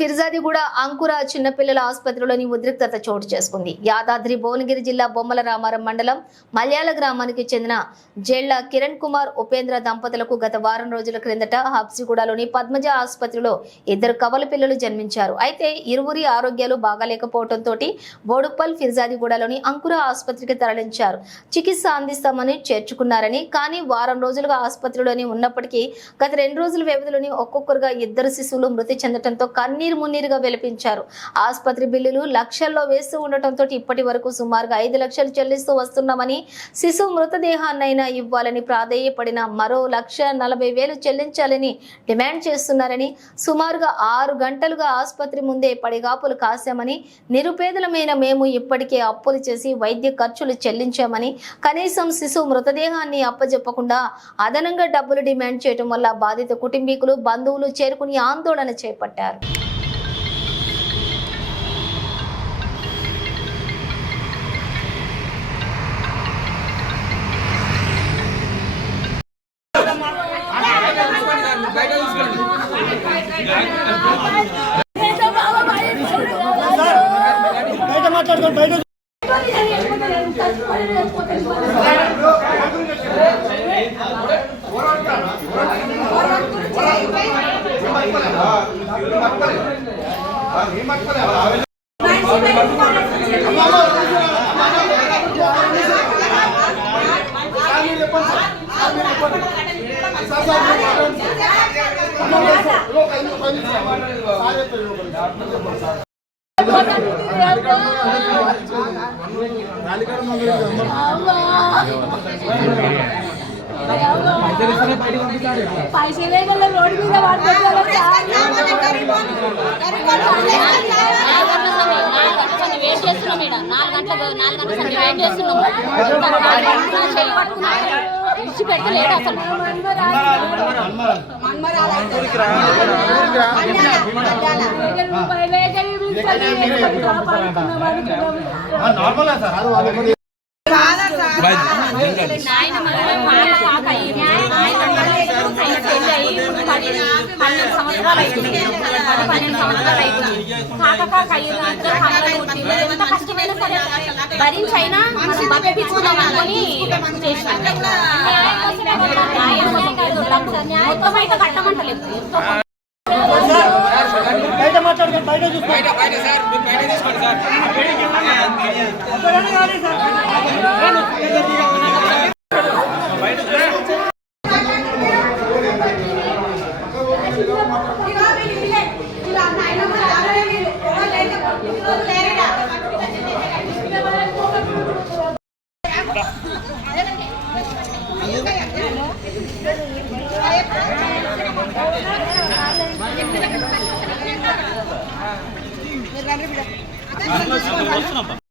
ఫిర్జాదిగూడ అంకుర చిన్నపిల్లల ఆసుపత్రిలోని ఉద్రిక్తత చోటు చేసుకుంది. యాదాద్రి భువనగిరి జిల్లా బొమ్మల రామారం మండలం మల్యాల గ్రామానికి చెందిన జెళ్ల కిరణ్ కుమార్ ఉపేంద్ర దంపతులకు గత వారం రోజుల క్రిందట హబ్సిగూడలోని పద్మజ ఆసుపత్రిలో ఇద్దరు కవల పిల్లలు జన్మించారు. అయితే ఇరువురి ఆరోగ్యాలు బాగాలేకపోవడంతో బోడుప్పల్ ఫిర్జాదిగూడలోని అంకుర ఆసుపత్రికి తరలించారు. చికిత్స అందిస్తామని చేర్చుకున్నారని, కానీ వారం రోజులుగా ఆసుపత్రిలోని ఉన్నప్పటికీ గత 2 రోజుల వ్యవధిలోని ఒక్కొక్కరుగా ఇద్దరు శిశువులు మృతి చెందడంతో కన్నీరు మున్నీరుగా వెలిపించారు. ఆసుపత్రి బిల్లులు లక్షల్లో వేస్తూ ఉండటంతో ఇప్పటి వరకు సుమారుగా 5 లక్షలు చెల్లిస్తూ వస్తున్నామని, శిశువు మృతదేహాన్నైనా ఇవ్వాలని ప్రాధేయపడిన మరో 1,40,000 చెల్లించాలని డిమాండ్ చేస్తున్నారని, సుమారుగా 6 గంటలుగా ఆసుపత్రి ముందే పడిగాపులు కాశామని, నిరుపేదలమైన మేము ఇప్పటికే అప్పులు చేసి వైద్య ఖర్చులు చెల్లించామని, కనీసం శిశువు మృతదేహాన్ని అప్పజెప్పకుండా అదనంగా డబ్బులు డిమాండ్ చేయడం వల్ల బాధిత కుటుంబీకులు బంధువులు చేరుకుని ఆందోళన చేపట్టారు. భరించైనా మొత్తం అయితే కట్టమంటలేదు.